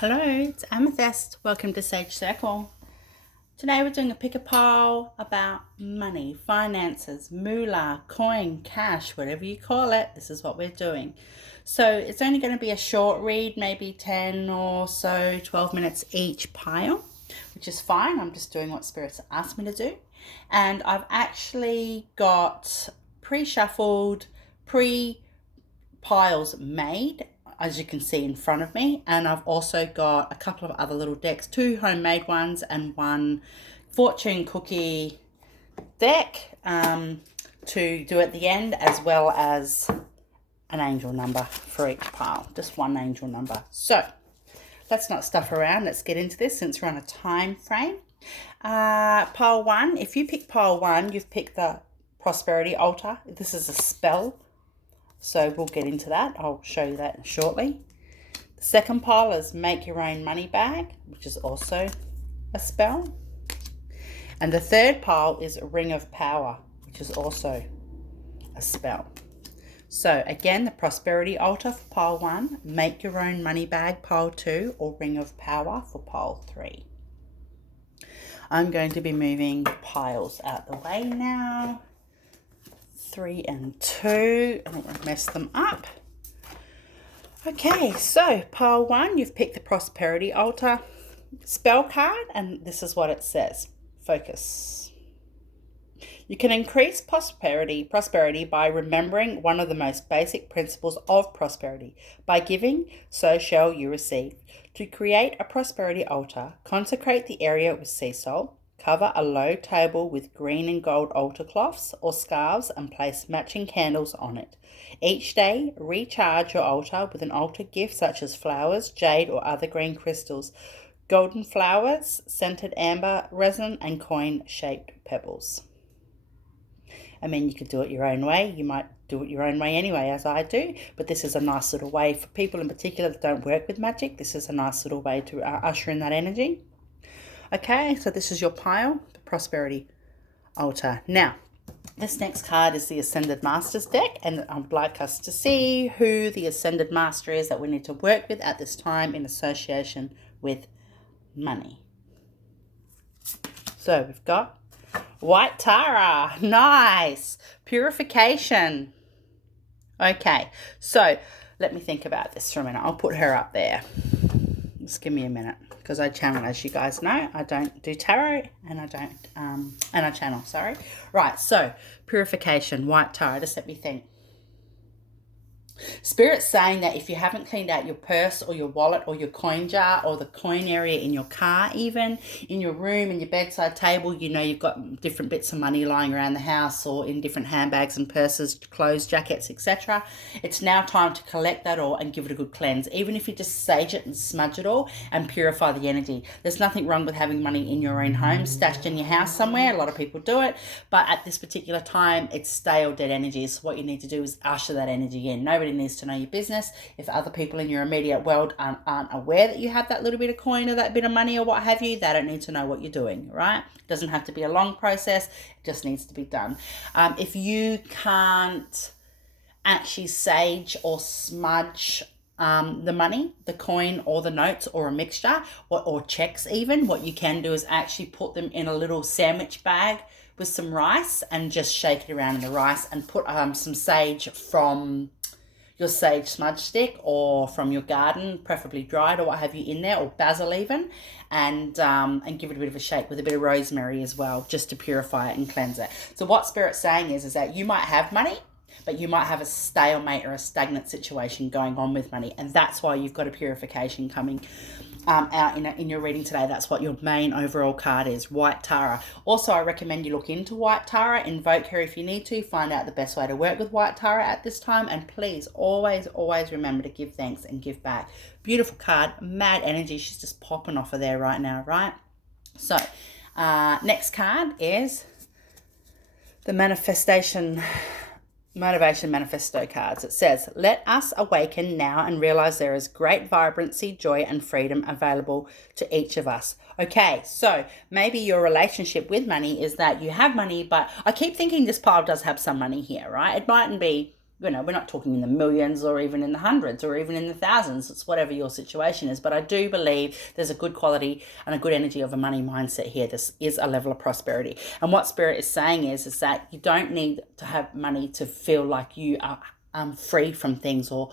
Hello, it's Amythyst. Welcome to Sage Circle. Today we're doing a pick a pile about money, finances, moolah, coin, cash, whatever you call it. This is what we're doing. So it's only going to be a short read, maybe 10 or so, 12 minutes each pile, which is fine. I'm just doing what Spirits asked me to do. And I've actually got pre-shuffled, piles made, as you can see in front of me, and I've also got a couple of other little decks, two homemade ones and one fortune cookie deck to do at the end, as well as an angel number for each pile, just one angel number. So let's not stuff around, let's get into this since we're on a time frame. Pile one, if you pick pile one, you've picked the prosperity altar. This is a spell, so we'll get into that. I'll show you that shortly. The second pile is make your own money bag, which is also a spell. And the third pile is ring of power, which is also a spell. So again, the prosperity altar for pile one, make your own money bag pile two, or ring of power for pile three. I'm going to be moving piles out the way now. 3 and 2. I don't want to mess them up. Okay, so pile one, you've picked the prosperity altar spell card, and this is what it says. Focus. You can increase prosperity by remembering one of the most basic principles of prosperity. By giving, so shall you receive. To create a prosperity altar, consecrate the area with sea salt. Cover a low table with green and gold altar cloths or scarves and place matching candles on it. Each day, recharge your altar with an altar gift such as flowers, jade, or other green crystals, golden flowers, scented amber resin, and coin-shaped pebbles. I mean, you could do it your own way. You might do it your own way anyway, as I do, but this is a nice little way for people in particular that don't work with magic. This is a nice little way to usher in that energy. Okay, so this is your pile, the prosperity altar. Now, this next card is the Ascended Masters deck, and I'd like us to see who the Ascended Master is that we need to work with at this time in association with money. So we've got White Tara, nice. Purification. Okay, so let me think about this for a minute. I'll put her up there. Just give me a minute, because I channel, as you guys know. I don't do tarot, and I channel, sorry. Right, so purification, White Tara, just let me think. Spirit's saying that if you haven't cleaned out your purse or your wallet or your coin jar or the coin area in your car, even in your room, in your bedside table, you know you've got different bits of money lying around the house or in different handbags and purses, clothes, jackets, etc. It's now time to collect that all and give it a good cleanse. Even if you just sage it and smudge it all and purify the energy. There's nothing wrong with having money in your own home, stashed in your house somewhere. A lot of people do it, but at this particular time, it's stale, dead energy. So what you need to do is usher that energy in. Nobody needs to know your business. If other people in your immediate world aren't aware that you have that little bit of coin or that bit of money or what have you, they don't need to know what you're doing, right? It doesn't have to be a long process. It just needs to be done. If you can't actually sage or smudge the money, the coin or the notes or a mixture or checks even, what you can do is actually put them in a little sandwich bag with some rice and just shake it around in the rice and put some sage from your sage smudge stick or from your garden, preferably dried or what have you in there, or basil even, and give it a bit of a shake with a bit of rosemary as well, just to purify it and cleanse it. So what Spirit's saying is that you might have money, but you might have a stalemate or a stagnant situation going on with money, and that's why you've got a purification coming out in your reading today. That's what your main overall card is, White Tara. Also, I recommend you look into White Tara, invoke her if you need to, find out the best way to work with White Tara at this time, and please always remember to give thanks and give back. Beautiful card, mad energy. She's just popping off of there right now, right? So next card is the Motivation Manifesto cards. It says, let us awaken now and realize there is great vibrancy, joy, and freedom available to each of us. Okay, so maybe your relationship with money is that you have money, but I keep thinking this pile does have some money here, right? It mightn't be we're not talking in the millions or even in the hundreds or even in the thousands. It's whatever your situation is. But I do believe there's a good quality and a good energy of a money mindset here. This is a level of prosperity. And what Spirit is saying is that you don't need to have money to feel like you are free from things, or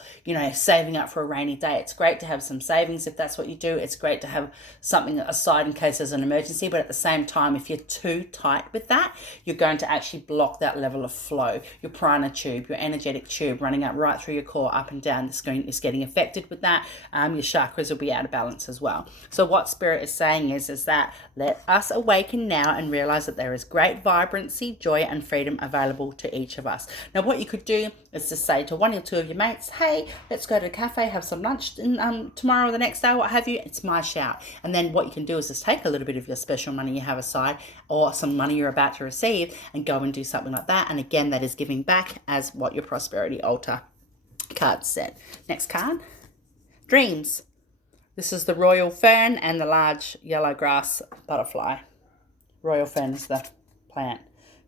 saving up for a rainy day. It's great to have some savings if that's what you do. It's great to have something aside in case there's an emergency, but at the same time, if you're too tight with that, you're going to actually block that level of flow. Your prana tube, your energetic tube running up right through your core, up and down, is getting affected with that. Your chakras will be out of balance as well. So what Spirit is saying is that let us awaken now and realize that there is great vibrancy, joy and freedom available to each of us. Now what you could do is to say to one or two of your mates, hey, let's go to a cafe, have some lunch tomorrow or the next day, what have you. It's my shout. And then what you can do is just take a little bit of your special money you have aside, or some money you're about to receive, and go and do something like that. And again, that is giving back, as what your prosperity altar card said. Next card, dreams. This is the royal fern and the large yellow grass butterfly. Royal fern is the plant.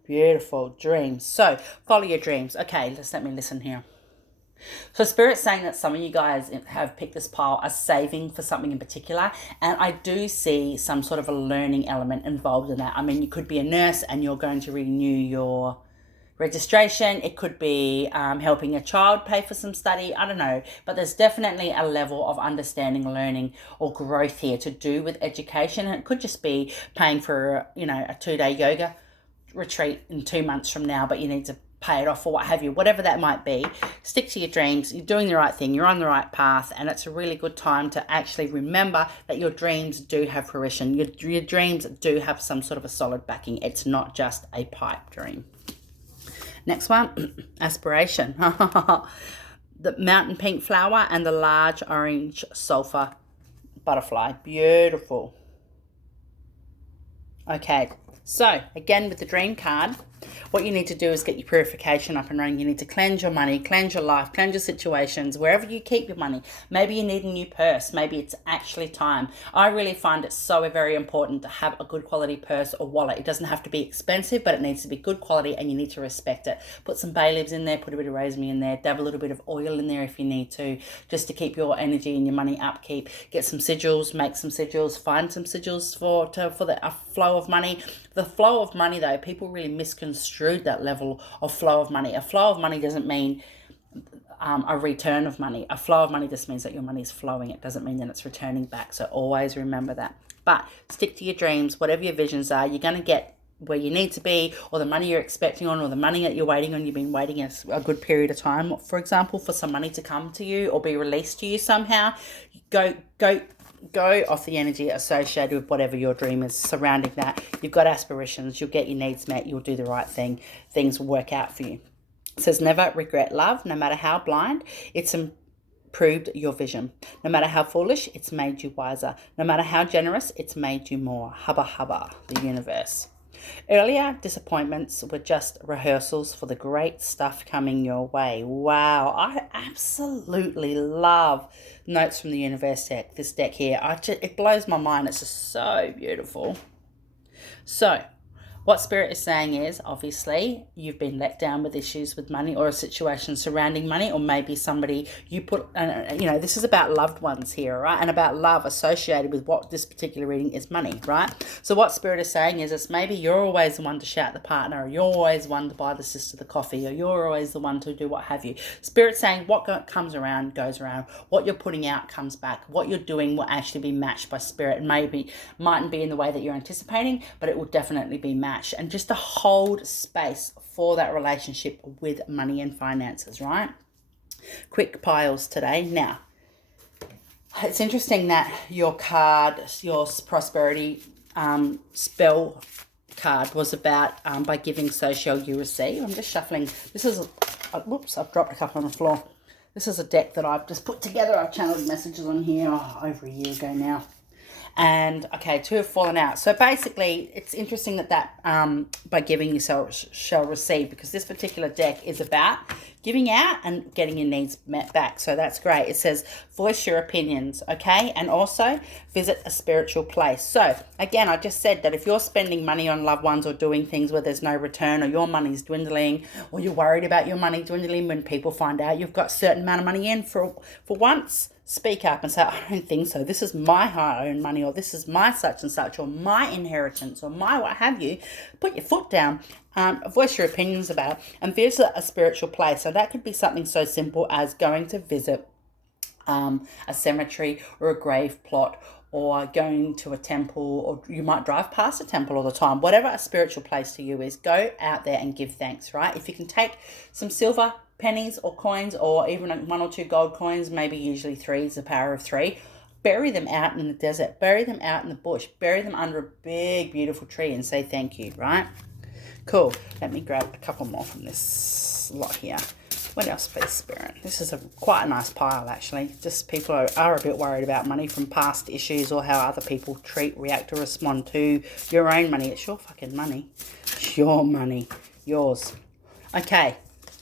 Beautiful dreams. So follow your dreams. Okay, let me listen here. So Spirit's saying that some of you guys have picked this pile as saving for something in particular, and I do see some sort of a learning element involved in that. I mean, you could be a nurse and you're going to renew your registration. It could be helping a child pay for some study. I don't know, but there's definitely a level of understanding, learning or growth here to do with education. And it could just be paying for a 2-day yoga retreat in 2 months from now, but you need to pay it off or what have you, whatever that might be. Stick to your dreams. You're doing the right thing. You're on the right path, and it's a really good time to actually remember that your dreams do have fruition. Your dreams do have some sort of a solid backing. It's not just a pipe dream. Next one, aspiration. The mountain pink flower and the large orange sulfur butterfly. Beautiful. Okay, so again with the dream card, what you need to do is get your purification up and running. You need to cleanse your money, cleanse your life, cleanse your situations, wherever you keep your money. Maybe you need a new purse. Maybe it's actually time. I really find it so very important to have a good quality purse or wallet. It doesn't have to be expensive, but it needs to be good quality, and you need to respect it. Put some bay leaves in there, put a bit of rosemary in there, dab a little bit of oil in there if you need to, just to keep your energy and your money upkeep. Get some sigils, make some sigils, find some sigils for the flow of money. The flow of money, though, people really misconstrued that level of flow of money. A flow of money doesn't mean a return of money. A flow of money just means that your money is flowing. It doesn't mean that it's returning back. So always remember that. But stick to your dreams. Whatever your visions are, you're going to get where you need to be, or the money you're expecting on, or the money that you're waiting on. You've been waiting a good period of time, for example, for some money to come to you or be released to you somehow. Go off the energy associated with whatever your dream is surrounding that. You've got aspirations. You'll get your needs met. You'll do the right thing. Things will work out for you. It says never regret love, no matter how blind. It's improved your vision. No matter how foolish, it's made you wiser. No matter how generous, it's made you more. Hubba hubba, the universe. Earlier disappointments were just rehearsals for the great stuff coming your way. Wow, I absolutely love Notes from the Universe deck, this deck here. It blows my mind. It's just so beautiful. So, what Spirit is saying is, obviously, you've been let down with issues with money or a situation surrounding money, or maybe somebody you put, this is about loved ones here, right? And about love associated with what this particular reading is money, right? So what Spirit is saying is maybe you're always the one to shout the partner, or you're always the one to buy the sister the coffee, or you're always the one to do what have you. Spirit's saying what comes around goes around. What you're putting out comes back. What you're doing will actually be matched by Spirit. Maybe mightn't be in the way that you're anticipating, but it will definitely be matched. And just to hold space for that relationship with money and finances, right? Quick piles today. Now, it's interesting that your prosperity spell card was about by giving so shall you receive. I'm just shuffling. This is, whoops, I've dropped a couple on the floor. This is a deck that I've just put together. I've channeled messages on here over a year ago now. And, okay, 2 have fallen out. So, basically, it's interesting that by giving you shall receive, because this particular deck is about giving out and getting your needs met back. So that's great. It says voice your opinions, okay? And also visit a spiritual place. So again, I just said that if you're spending money on loved ones or doing things where there's no return, or your money's dwindling, or you're worried about your money dwindling when people find out you've got a certain amount of money in, for once, speak up and say, I don't think so. This is my hard-earned money, or this is my such and such, or my inheritance, or my what have you. Put your foot down, voice your opinions about it, and visit a spiritual place. So that could be something so simple as going to visit a cemetery or a grave plot, or going to a temple, or you might drive past a temple all the time. Whatever a spiritual place to you is, go out there and give thanks, right? If you can take some silver pennies or coins, or even 1 or 2 gold coins, maybe usually 3 is the power of 3, bury them out in the desert, bury them out in the bush, bury them under a big, beautiful tree, and say thank you, right? Cool. Let me grab a couple more from this lot here. What else, please, Spirit? This is quite a nice pile, actually. Just people are a bit worried about money from past issues, or how other people treat, react, or respond to your own money. It's your fucking money. It's your money. Yours. Okay.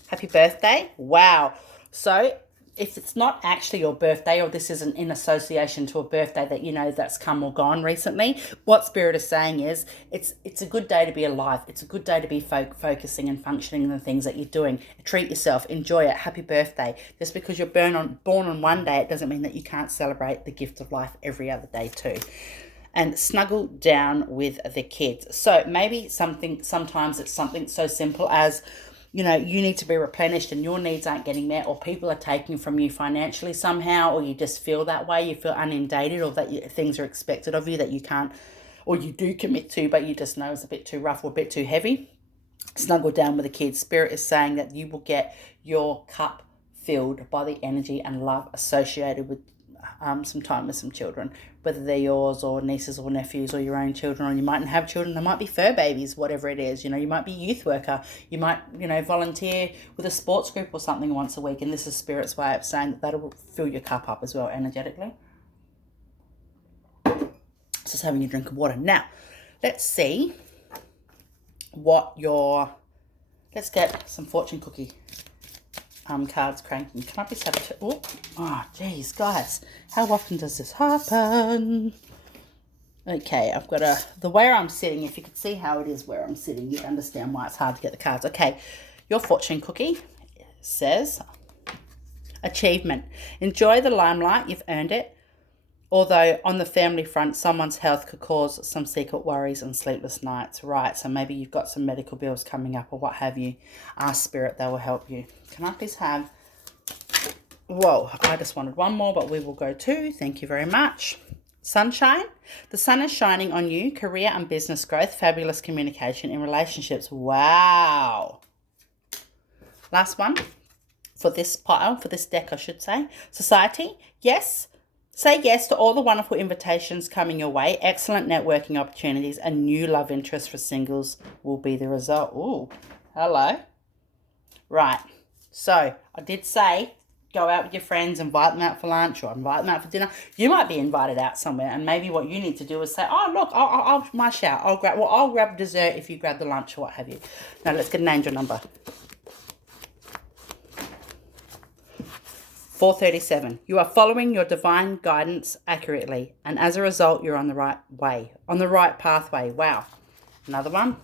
Happy birthday. Wow. So if it's not actually your birthday, or this isn't in association to a birthday that you know that's come or gone recently, what Spirit is saying is it's a good day to be alive. It's a good day to be focusing and functioning in the things that you're doing. Treat yourself. Enjoy it. Happy birthday. Just because you're born on one day, it doesn't mean that you can't celebrate the gift of life every other day too. And snuggle down with the kids. So maybe sometimes it's something so simple as, you know, you need to be replenished and your needs aren't getting met, or people are taking from you financially somehow, or you just feel that way, you feel inundated, or that things are expected of you that you can't, or you do commit to, but you just know it's a bit too rough or a bit too heavy. Snuggle down with the kids. Spirit is saying that you will get your cup filled by the energy and love associated with some time with some children, whether they're yours or nieces or nephews or your own children, or you mightn't have children, they might be fur babies, whatever it is. You know, you might be a youth worker, you might, you know, volunteer with a sports group or something once a week, and this is Spirit's way of saying that that'll fill your cup up as well energetically. Just having a drink of water. Now, let's see let's get some fortune cookie cards cranking. Can I please have oh, geez, guys. How often does this happen? Okay, I've got the way I'm sitting. If you could see how it is where I'm sitting, you'd understand why it's hard to get the cards. Okay, your fortune cookie says, achievement. Enjoy the limelight. You've earned it. Although on the family front, someone's health could cause some secret worries and sleepless nights. Right, so maybe you've got some medical bills coming up or what have you. Ask Spirit, they will help you. Can I please have... Whoa, I just wanted one more, but we will go 2. Thank you very much. Sunshine. The sun is shining on you. Career and business growth. Fabulous communication in relationships. Wow. Last one for this pile, for this deck, I should say. Society. Yes. Say yes to all the wonderful invitations coming your way. Excellent networking opportunities and new love interest for singles will be the result. Ooh, hello. Right. So I did say go out with your friends, invite them out for lunch or invite them out for dinner. You might be invited out somewhere, and maybe what you need to do is say, oh, look, I'll mush out. I'll grab dessert if you grab the lunch or what have you. Now let's get an angel number. 437. You are following your divine guidance accurately, and as a result, you're on the right way, on the right pathway. Wow. Another one.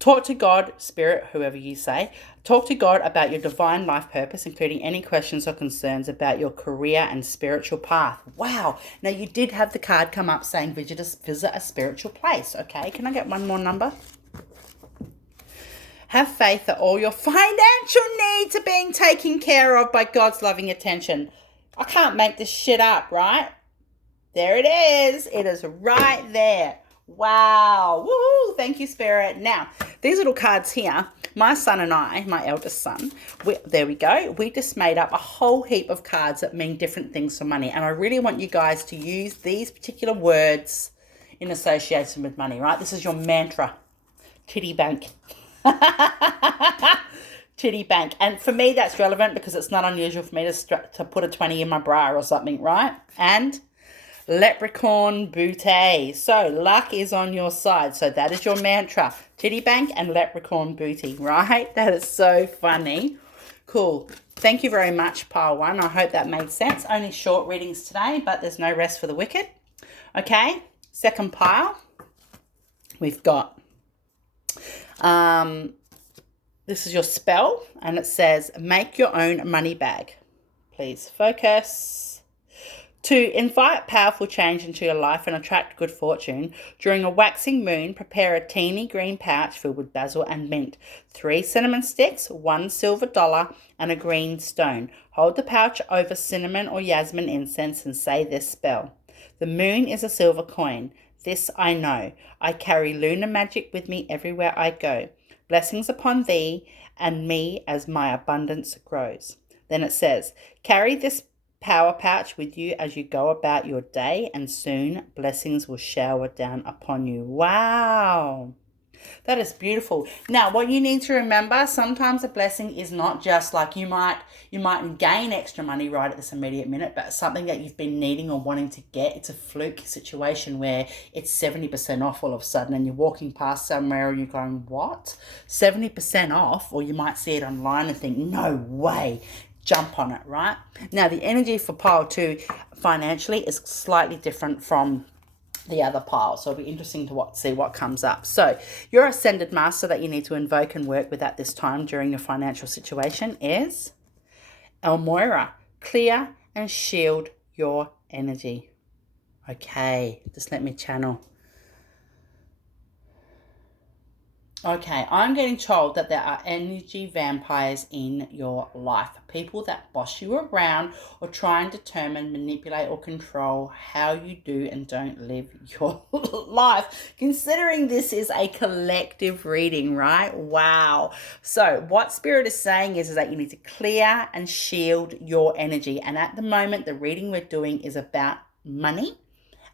Talk to God, Spirit, whoever you say. Talk to God about your divine life purpose, including any questions or concerns about your career and spiritual path. Wow. Now, you did have the card come up saying visit a spiritual place. Okay, can I get one more number? Have faith that all your financial needs are being taken care of by God's loving attention. I can't make this shit up, right? There it is. It is right there. Wow. Woo! Thank you, Spirit. Now, these little cards here, my son and I, my eldest son, there we go. We just made up a whole heap of cards that mean different things for money. And I really want you guys to use these particular words in association with money, right? This is your mantra. Titty bank. Titty bank. And for me, that's relevant because it's not unusual for me to put a 20 in my bra or something, right? And leprechaun booty. So luck is on your side. So that is your mantra. Titty bank and leprechaun booty, right? That is so funny. Cool. Thank you very much, pile 1. I hope that made sense. Only short readings today, but there's no rest for the wicked. Okay, second pile. We've got, this is your spell, and it says, make your own money bag. Please focus. To invite powerful change into your life and attract good fortune, during a waxing moon, prepare a teeny green pouch filled with basil and mint, 3 cinnamon sticks, 1 silver dollar, and a green stone. Hold the pouch over cinnamon or yasmin incense and say this spell. The moon is a silver coin. This I know. I carry lunar magic with me everywhere I go. Blessings upon thee and me as my abundance grows. Then it says, carry this power pouch with you as you go about your day, and soon blessings will shower down upon you. Wow. That is beautiful. Now, what you need to remember, sometimes a blessing is not just like you might gain extra money right at this immediate minute, but something that you've been needing or wanting to get. It's a fluke situation where it's 70% off all of a sudden, and you're walking past somewhere and you're going, what? 70% off? Or you might see it online and think, no way. Jump on it, right? Now, the energy for pile 2 financially is slightly different from the other pile, so it'll be interesting to see what comes up. So your ascended master that you need to invoke and work with at this time during your financial situation is Elmoira. Clear and shield your energy. Okay, just let me channel. Okay, I'm getting told that there are energy vampires in your life. People that boss you around or try and determine, manipulate or control how you do and don't live your life. Considering this is a collective reading, right? Wow. So what Spirit is saying is that you need to clear and shield your energy. And at the moment, the reading we're doing is about money.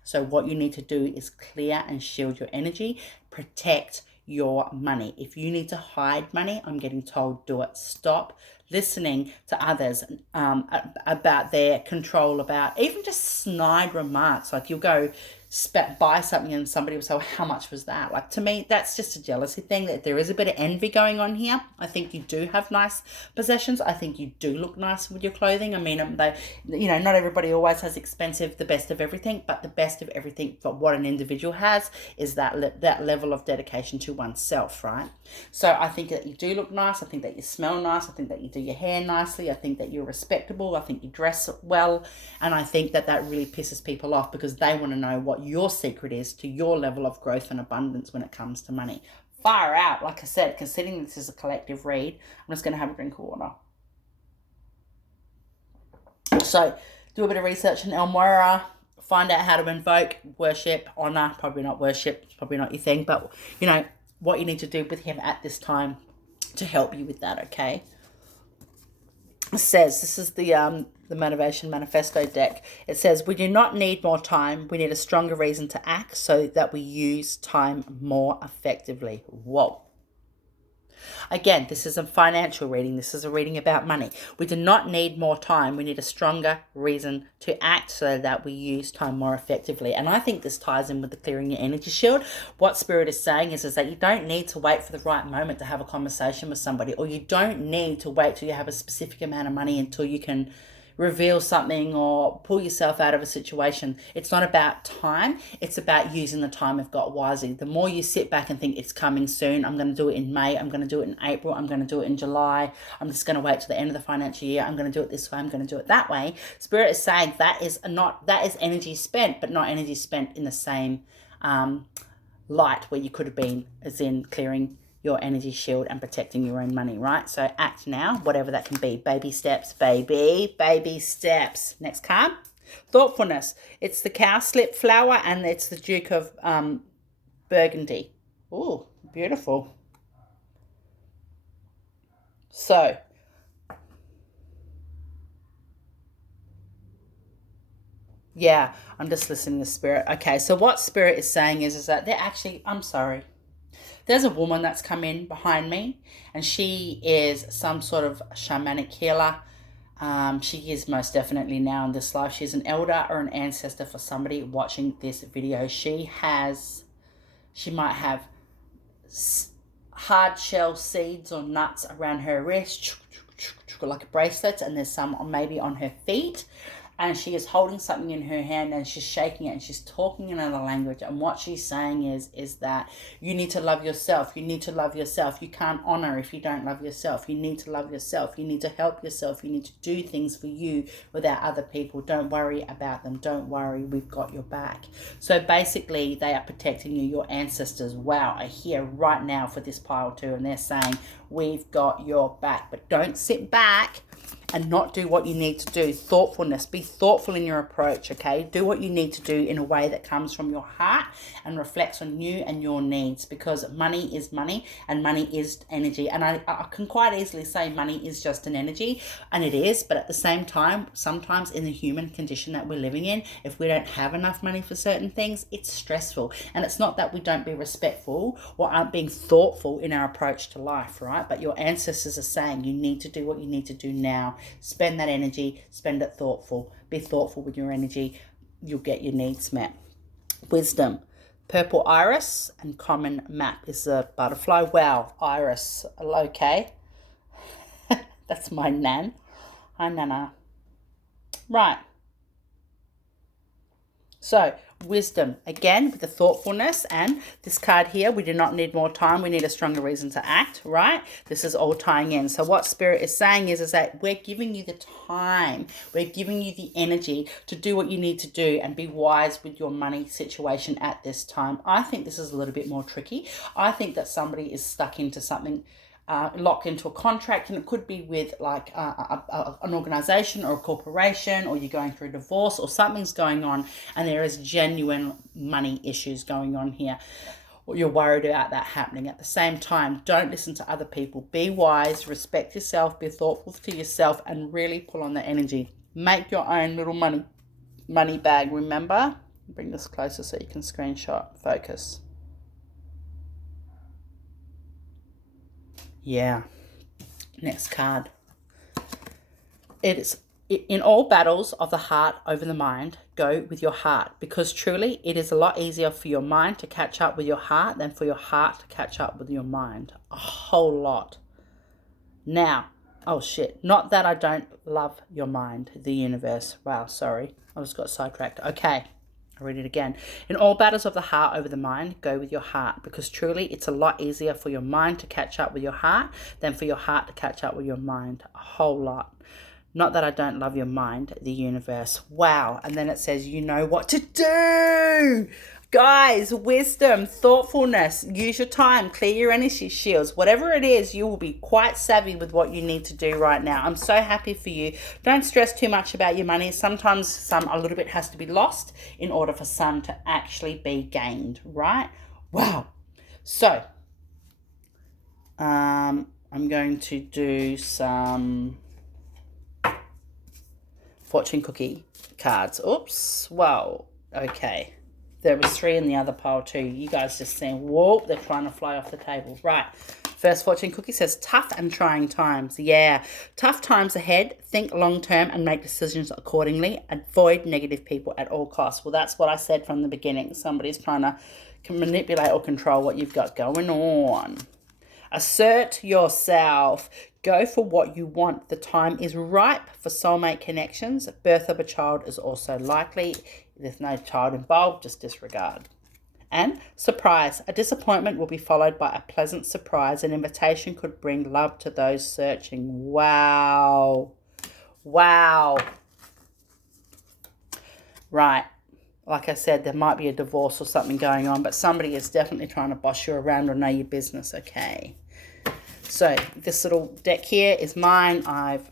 So what you need to do is clear and shield your energy, protect your money. If you need to hide money, I'm getting told do it. Stop listening to others about their control, about even just snide remarks. Like you'll go buy something and somebody will say, well, how much was that? Like, to me, that's just a jealousy thing. That there is a bit of envy going on here. I think you do have nice possessions. I think you do look nice with your clothing. I mean, not everybody always has expensive, the best of everything, but the best of everything for what an individual has is that level of dedication to oneself, right? So I think that you do look nice. I think that you smell nice. I think that you do your hair nicely. I think that you're respectable. I think you dress well. And I think that really pisses people off because they want to know what your secret is to your level of growth and abundance when it comes to money. Far out. Like I said, considering this is a collective read, I'm just going to have a drink of water. So do a bit of research on Elmoira, find out how to invoke, worship, honor, probably not worship, it's probably not your thing, but what you need to do with him at this time to help you with that, okay? It says, this is the Motivation Manifesto deck. It says, we do not need more time. We need a stronger reason to act so that we use time more effectively. Whoa. Again, this is a financial reading. This is a reading about money. We do not need more time. We need a stronger reason to act so that we use time more effectively. And I think this ties in with the clearing your energy shield. What Spirit is saying is that you don't need to wait for the right moment to have a conversation with somebody, or you don't need to wait till you have a specific amount of money until you can reveal something or pull yourself out of a situation. It's not about time. It's about using the time we've got wisely. The more you sit back and think it's coming soon, I'm going to do it in May, I'm going to do it in April, I'm going to do it in July, I'm just going to wait till the end of the financial year, I'm going to do it this way, I'm going to do it that way. Spirit is saying that is energy spent, but not energy spent in the same light where you could have been, as in clearing your energy shield and protecting your own money, right? So act now, whatever that can be. Baby steps, baby steps. Next card, thoughtfulness. It's the cowslip flower and it's the Duke of Burgundy. Ooh, beautiful. So yeah, I'm just listening to Spirit. Okay, so what Spirit is saying is that they're actually, I'm sorry. There's a woman that's come in behind me, and she is some sort of shamanic healer. She is most definitely now in this life. She's an elder or an ancestor for somebody watching this video. She might have hard shell seeds or nuts around her wrist. like a bracelet, and there's some maybe on her feet. And she is holding something in her hand and she's shaking it and she's talking in another language. And what she's saying is that you need to love yourself. You need to love yourself. You can't honor if you don't love yourself. You need to love yourself. You need to help yourself. You need to do things for you without other people. Don't worry about them. Don't worry. We've got your back. So basically they are protecting you, your ancestors. Wow, I hear right now for this pile too. And they're saying, we've got your back. But don't sit back and not do what you need to do. Thoughtfulness. Be thoughtful in your approach, okay? Do what you need to do in a way that comes from your heart and reflects on you and your needs, because money is money and money is energy. And I can quite easily say money is just an energy, and it is, but at the same time, sometimes in the human condition that we're living in, if we don't have enough money for certain things, it's stressful. And it's not that we don't be respectful or aren't being thoughtful in our approach to life, right? But your ancestors are saying you need to do what you need to do now. Spend that energy, spend it thoughtful. Be thoughtful with your energy. You'll get your needs met. Wisdom. Purple iris and common map is a butterfly. Wow, iris. Okay. That's my nan. Hi, Nana. Right. So, wisdom, again, with the thoughtfulness, and this card here, we do not need more time. We need a stronger reason to act, right? This is all tying in. So what Spirit is saying is that we're giving you the time. We're giving you the energy to do what you need to do and be wise with your money situation at this time. I think this is a little bit more tricky. I think that somebody is stuck into something, locked into a contract, and it could be with like an organization or a corporation, or you're going through a divorce or something's going on and there is genuine money issues going on here, or you're worried about that happening. At the same time, don't listen to other people. Be wise, respect yourself, be thoughtful to yourself, and really pull on the energy. Make your own little money bag. Remember, bring this closer so you can screenshot. Focus. Yeah. Next card. It is, in all battles of the heart over the mind, go with your heart, because truly it is a lot easier for your mind to catch up with your heart than for your heart to catch up with your mind. A whole lot. Now, oh shit, not that I don't love your mind, the universe. Wow, sorry. I just got sidetracked. Okay. I'll read it again. In all battles of the heart over the mind, go with your heart, because truly it's a lot easier for your mind to catch up with your heart than for your heart to catch up with your mind. A whole lot. Not that I don't love your mind, the universe. Wow. And then it says, you know what to do. Guys, wisdom, thoughtfulness, use your time, clear your energy shields. Whatever it is, you will be quite savvy with what you need to do right now. I'm so happy for you. Don't stress too much about your money. Sometimes a little bit has to be lost in order for some to actually be gained, right? Wow. So, I'm going to do some fortune cookie cards. Oops. Wow. Okay. There was 3 in the other pile too. You guys just saying, whoa, they're trying to fly off the table. Right. First fortune cookie says tough and trying times. Yeah. Tough times ahead. Think long term and make decisions accordingly. Avoid negative people at all costs. Well, that's what I said from the beginning. Somebody's trying to manipulate or control what you've got going on. Assert yourself. Go for what you want. The time is ripe for soulmate connections. Birth of a child is also likely. If there's no child involved, just disregard. And surprise. A disappointment will be followed by a pleasant surprise. An invitation could bring love to those searching. Wow. Wow. Right. Like I said, there might be a divorce or something going on, but somebody is definitely trying to boss you around or know your business, okay? So this little deck here is mine. I've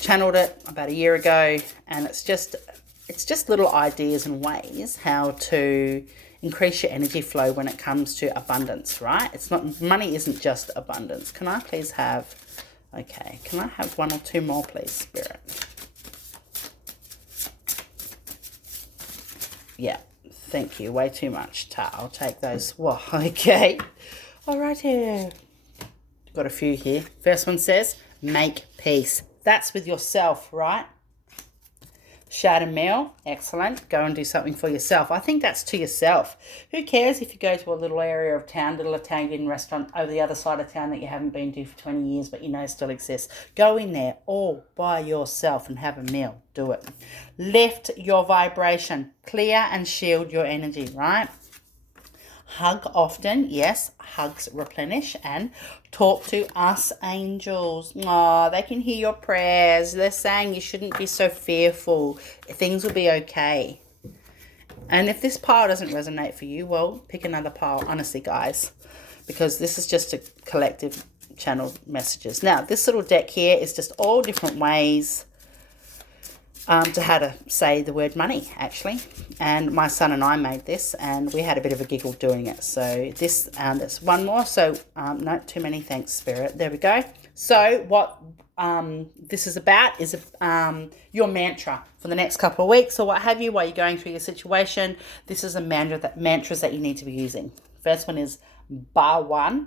channeled it about a year ago, and it's just little ideas and ways how to increase your energy flow when it comes to abundance, right? It's not, money isn't just abundance. Can I please have, okay, can I have 1 or 2 more, please, Spirit? Yeah, thank you. Way too much. I'll take those. Whoa, okay. All right here. Got a few here. First one says, make peace. That's with yourself, right? Shattered meal, excellent. Go and do something for yourself. I think that's to yourself. Who cares if you go to a little area of town, little Italian restaurant over the other side of town that you haven't been to for 20 years, but you know still exists. Go in there all by yourself and have a meal. Do it. Lift your vibration. Clear and shield your energy, right? Hug often, yes, hugs replenish, and talk to us angels. Oh, they can hear your prayers. They're saying you shouldn't be so fearful. Things will be okay. And if this pile doesn't resonate for you, well, pick another pile, honestly, guys, because this is just a collective channel messages. Now, this little deck here is just all different ways to how to say the word money, actually. And my son and I made this, and we had a bit of a giggle doing it. So this, there's one more. So not too many, thanks, Spirit. There we go. So what this is about is your mantra for the next couple of weeks or what have you while you're going through your situation. This is a mantras that you need to be using. First one is bar one.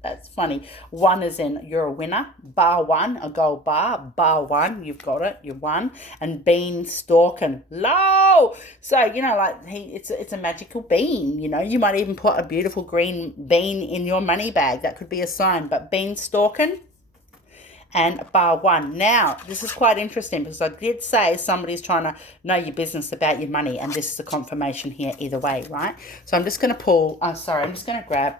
That's funny. One is in you're a winner. Bar one, a gold bar. Bar one, you've got it. You won. And bean stalking. Low. So, you know, like it's a magical bean. You know, you might even put a beautiful green bean in your money bag. That could be a sign. But bean stalking and bar one. Now, this is quite interesting because I did say somebody's trying to know your business about your money, and this is a confirmation here either way, right? So I'm just going to pull, I'm just going to grab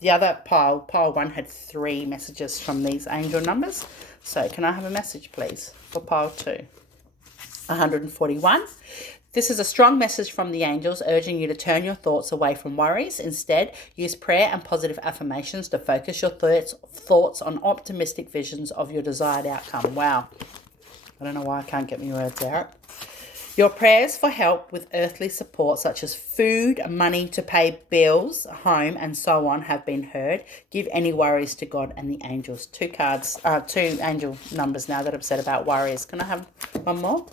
the other pile. Pile one had 3 messages from these angel numbers. So can I have a message, please, for pile 2? 141. This is a strong message from the angels urging you to turn your thoughts away from worries. Instead, use prayer and positive affirmations to focus your thoughts on optimistic visions of your desired outcome. Wow. I don't know why I can't get my words out. Your prayers for help with earthly support such as food, money to pay bills, home, and so on have been heard. Give any worries to God and the angels. 2 angel numbers now that I've said about worries. Can I have one more?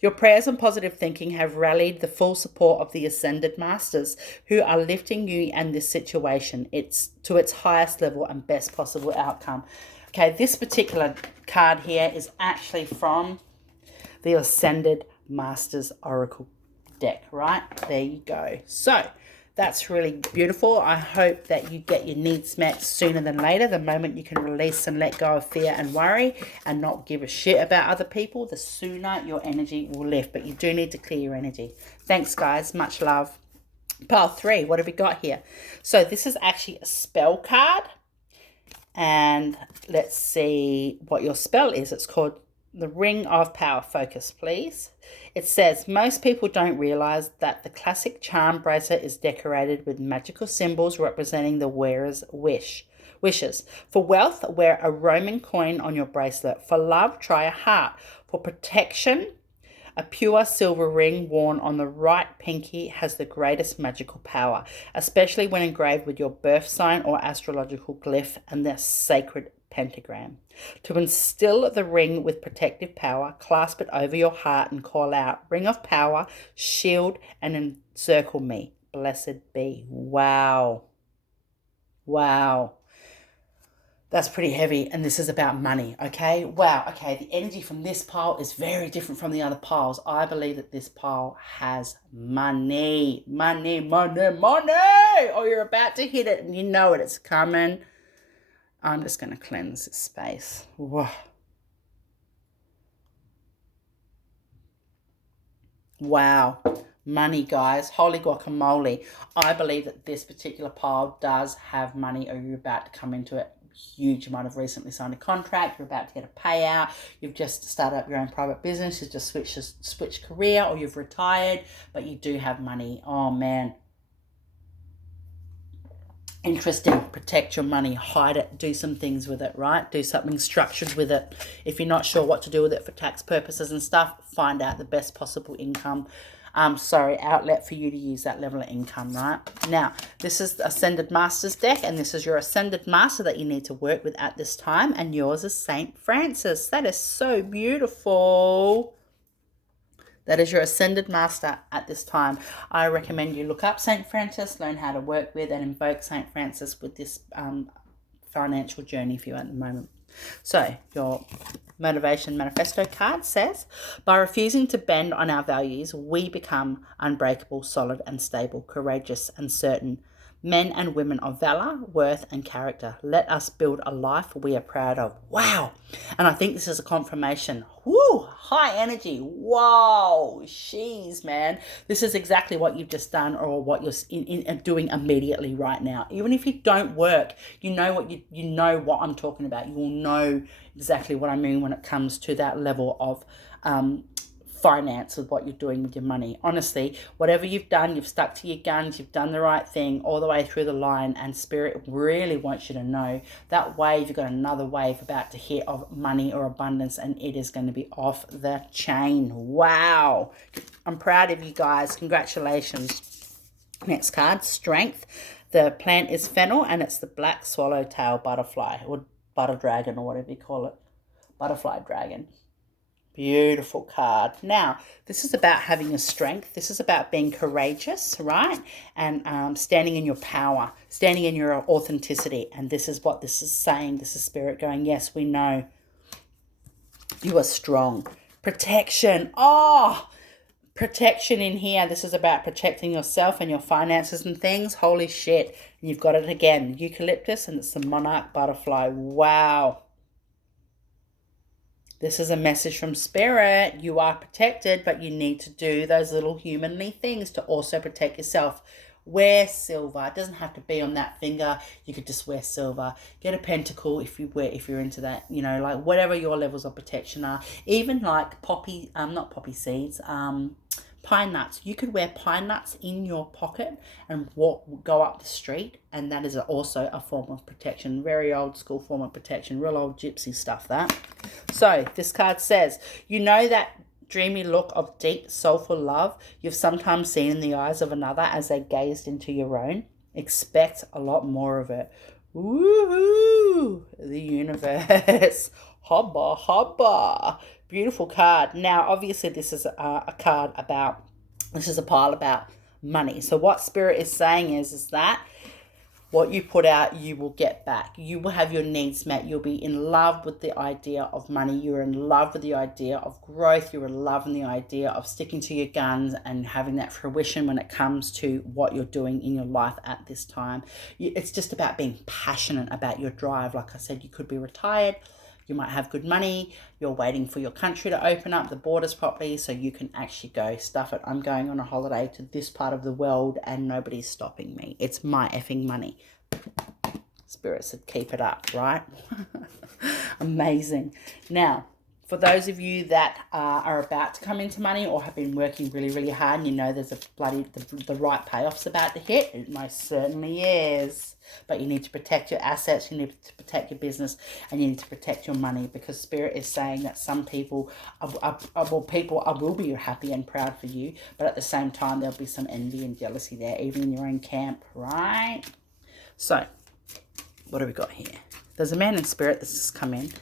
Your prayers and positive thinking have rallied the full support of the Ascended Masters who are lifting you and this situation to its highest level and best possible outcome. Okay, this particular card here is actually from the Ascended Masters Oracle deck, right? There you go. So that's really beautiful. I hope that you get your needs met sooner than later. The moment you can release and let go of fear and worry and not give a shit about other people, the sooner your energy will lift. But you do need to clear your energy. Thanks, guys. Much love. Pile 3, what have we got here? So this is actually a spell card. And let's see what your spell is. It's called the Ring of Power. Focus, please. It says, most people don't realize that the classic charm bracelet is decorated with magical symbols representing the wearer's wishes. For wealth, wear a Roman coin on your bracelet. For love, try a heart. For protection, a pure silver ring worn on the right pinky has the greatest magical power, especially when engraved with your birth sign or astrological glyph and the sacred pentagram. To instill the ring with protective power, clasp it over your heart and call out, Ring of Power, shield and encircle me. Blessed be. Wow. Wow. That's pretty heavy, and this is about money, okay? Wow, okay, the energy from this pile is very different from the other piles. I believe that this pile has money. Money, money, money! Oh, you're about to hit it, and you know it, it's coming. I'm just going to cleanse this space. Whoa. Wow. Money, guys. Holy guacamole. I believe that this particular pile does have money, or you're about to come into it. Huge. You might have recently signed a contract. You're about to get a payout. You've just started up your own private business. You've just switched career, or you've retired, but you do have money. Oh, man. Interesting. Protect your money, hide it, do some things with it, right? Do something structured with it. If you're not sure what to do with it for tax purposes and stuff, find out the best possible income, outlet for you to use that level of income, right? Now, this is the Ascended Masters deck, and this is your Ascended Master that you need to work with at this time, and yours is Saint Francis. That is so beautiful. That is your Ascended Master at this time. I recommend you look up St. Francis, learn how to work with and invoke St. Francis with this financial journey for you at the moment. So your motivation manifesto card says, by refusing to bend on our values, we become unbreakable, solid and stable, courageous and certain. Men and women of valor, worth and character. Let us build a life we are proud of. Wow. And I think this is a confirmation. Woo, high energy. Whoa, jeez, man. This is exactly what you've just done or what you're doing immediately right now. Even if you don't work, you know what I'm talking about. You will know exactly what I mean when it comes to that level of finance with what you're doing with your money. Honestly, whatever you've done, you've stuck to your guns, you've done the right thing all the way through the line, and Spirit really wants you to know that wave, you've got another wave about to hit of money or abundance, and it is going to be off the chain. Wow. I'm proud of you guys. Congratulations. Next card, strength. The plant is fennel, and it's the black swallowtail butterfly, or butter dragon, or whatever you call it. Butterfly dragon. Beautiful card. Now, this is about having a strength. This is about being courageous, right? And standing in your power, standing in your authenticity. And this is what this is saying. This is Spirit going, yes, we know you are strong. Protection. Oh, protection in here. This is about protecting yourself and your finances and things. Holy shit. And you've got it again. Eucalyptus, and it's the monarch butterfly. Wow. This is a message from Spirit. You are protected, but you need to do those little humanly things to also protect yourself. Wear silver. It doesn't have to be on that finger. You could just wear silver. Get a pentacle if you're into that. You know, like whatever your levels of protection are. Even like not poppy seeds. Pine nuts. You could wear pine nuts in your pocket and go up the street, and that is also a form of protection. Very old school form of protection. Real old gypsy stuff, that. So this card says, you know that dreamy look of deep, soulful love you've sometimes seen in the eyes of another as they gazed into your own? Expect a lot more of it. Woohoo! The universe. Hobba, hobba. Beautiful card. Now, obviously, this is a pile about money. So what Spirit is saying is that what you put out, you will get back. You will have your needs met. You'll be in love with the idea of money. You're in love with the idea of growth. You're in love with the idea of sticking to your guns and having that fruition when it comes to what you're doing in your life at this time. It's just about being passionate about your drive. Like I said, you could be retired. You might have good money. You're waiting for your country to open up the borders properly so you can actually go, stuff it. I'm going on a holiday to this part of the world and nobody's stopping me. It's my effing money. Spirit said, keep it up, right? Amazing. Now, for those of you that are about to come into money or have been working really, really hard and you know there's the right payoff's about to hit, it most certainly is. But you need to protect your assets, you need to protect your business, and you need to protect your money, because Spirit is saying that some people will be happy and proud for you, but at the same time there'll be some envy and jealousy there, even in your own camp, right? So, what do we got here? There's a man in Spirit that's just come in.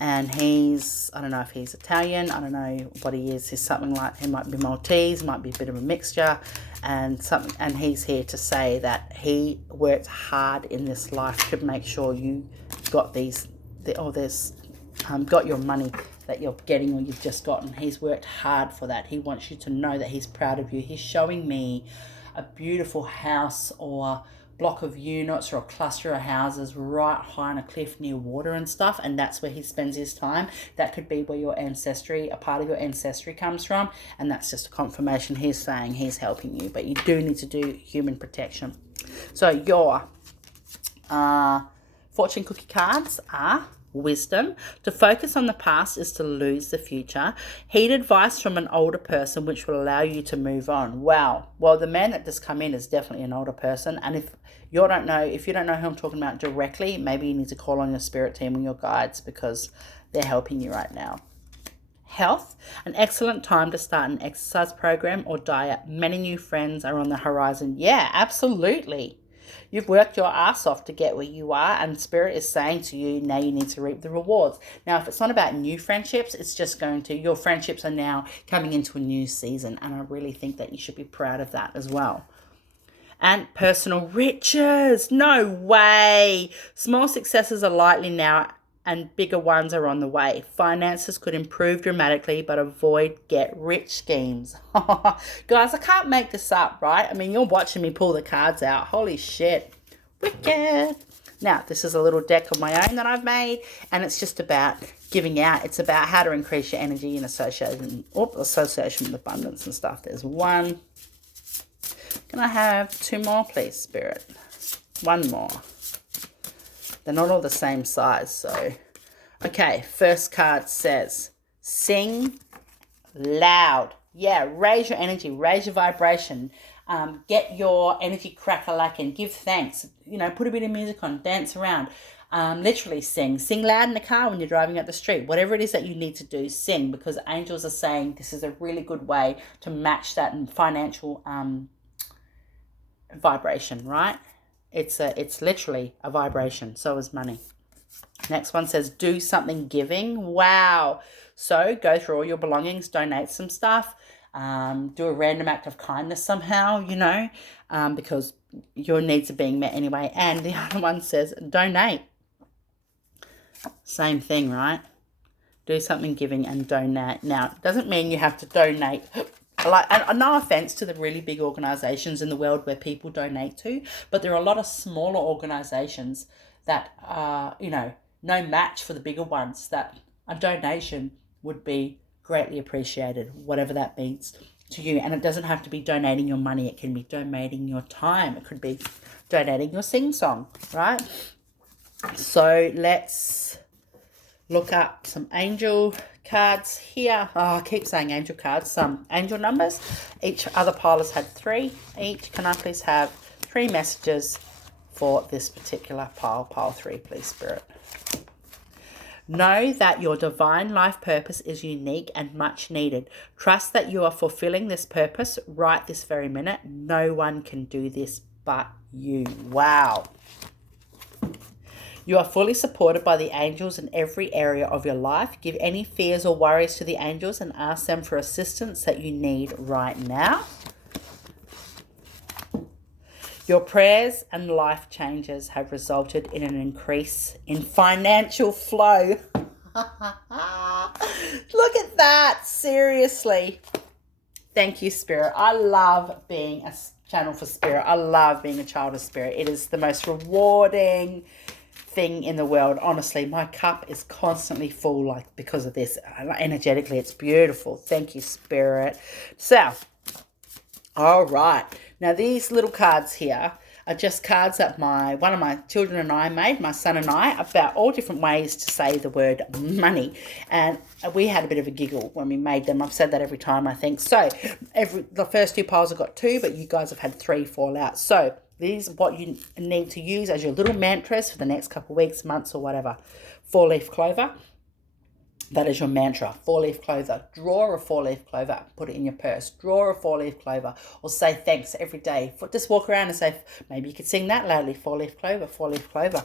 And I don't know if he's Italian, I don't know what he is. He's something like, he might be Maltese, might be a bit of a mixture, and he's here to say that he worked hard in this life to make sure you got got your money that you're getting or you've just gotten. He's worked hard for that. He wants you to know that he's proud of you. He's showing me a beautiful house or block of units or a cluster of houses right high on a cliff near water and stuff, and that's where he spends his time. That could be where a part of your ancestry comes from, and that's just a confirmation. He's saying he's helping you, but you do need to do human protection. So your fortune cookie cards are wisdom. To focus on the past is to lose the future. Heed advice from an older person, which will allow you to move on. Wow. Well, the man that just come in is definitely an older person. And if you don't know who I'm talking about directly, maybe you need to call on your spirit team or your guides, because they're helping you right now. Health, an excellent time to start an exercise program or diet. Many new friends are on the horizon. Yeah, absolutely. You've worked your ass off to get where you are, and Spirit is saying to you, now you need to reap the rewards. Now, if it's not about new friendships, it's just your friendships are now coming into a new season, and I really think that you should be proud of that as well. And personal riches. No way. Small successes are likely now and bigger ones are on the way. Finances could improve dramatically, but avoid get-rich schemes. Guys, I can't make this up, right? I mean, you're watching me pull the cards out. Holy shit. Wicked. Now, this is a little deck of my own that I've made, and it's just about giving out. It's about how to increase your energy in association with abundance and stuff. There's one. Can I have two more, please, Spirit? One more. They're not all the same size, so. Okay, first card says, sing loud. Yeah, raise your energy, raise your vibration. Get your energy crack-a-lacking. Give thanks. You know, put a bit of music on, dance around. Literally sing. Sing loud in the car when you're driving up the street. Whatever it is that you need to do, sing, because angels are saying this is a really good way to match that financial vibration, right? It's literally a vibration. So is money. Next one says, do something giving. Wow. So go through all your belongings, donate some stuff, do a random act of kindness somehow, you know, because your needs are being met anyway. And the other one says, donate. Same thing, right? Do something giving and donate. Now, it doesn't mean you have to donate. Like, and no offense to the really big organizations in the world where people donate to, but there are a lot of smaller organizations that are, you know, no match for the bigger ones, that a donation would be greatly appreciated, whatever that means to you. And it doesn't have to be donating your money. It can be donating your time. It could be donating your sing-song, right? So let's look up some angel cards here. Oh, I keep saying angel cards. Some angel numbers. Each other pile has had 3 each. Can I please have 3 messages for this particular pile? Pile 3, please, Spirit. Know that your divine life purpose is unique and much needed. Trust that you are fulfilling this purpose right this very minute. No one can do this but you. Wow. You are fully supported by the angels in every area of your life. Give any fears or worries to the angels and ask them for assistance that you need right now. Your prayers and life changes have resulted in an increase in financial flow. Look at that. Seriously. Thank you, Spirit. I love being a channel for Spirit. I love being a child of Spirit. It is the most rewarding thing in the world. Honestly, my cup is constantly full, like, because of this. Energetically, it's beautiful. Thank you, Spirit. So, all right. Now, these little cards here are just cards that one of my children and I made, my son and I, about all different ways to say the word money. And we had a bit of a giggle when we made them. I've said that every time, I think. So, the first 2 piles have got 2, but you guys have had 3 fall out. So, these are what you need to use as your little mantras for the next couple of weeks, months, or whatever. 4-leaf clover. That is your mantra. 4-leaf clover. Draw a 4-leaf clover. Put it in your purse. Draw a 4-leaf clover. Or say thanks every day. Just walk around and say, maybe you could sing that loudly. 4-leaf clover, 4-leaf clover.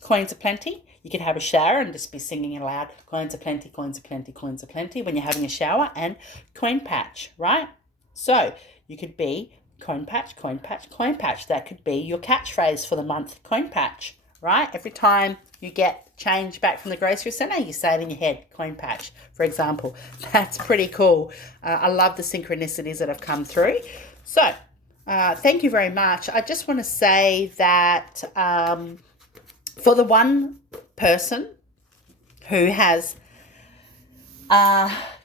Coins are plenty. You could have a shower and just be singing aloud. Coins are plenty, coins are plenty, coins are plenty when you're having a shower. And coin patch, right? So you could be coin patch, coin patch, coin patch. That could be your catchphrase for the month. Coin patch, right? Every time you get change back from the grocery center, you say it in your head, coin patch, for example. That's pretty cool. I love the synchronicities that have come through. So thank you very much. I just want to say that for the one person who has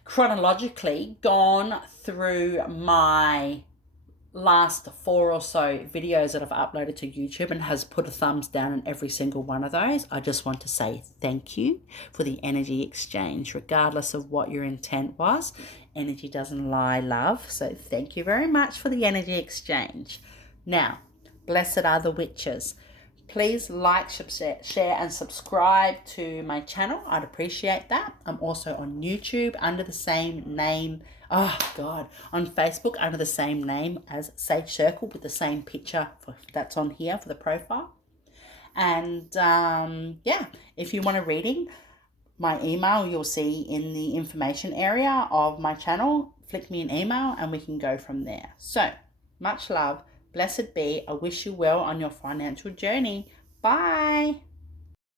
chronologically gone through my last 4 or so videos that I've uploaded to YouTube and has put a thumbs down in every single one of those, I just want to say thank you for the energy exchange, regardless of what your intent was. Energy doesn't lie, love. So thank you very much for the energy exchange. Now, blessed are the witches. Please like, share and subscribe to my channel. I'd appreciate that. I'm also on YouTube under the same name. Oh, God. On Facebook under the same name as Sage Circle with the same picture that's on here for the profile. And, yeah, if you want a reading, my email you'll see in the information area of my channel. Flick me an email and we can go from there. So, much love. Blessed be. I wish you well on your financial journey. Bye.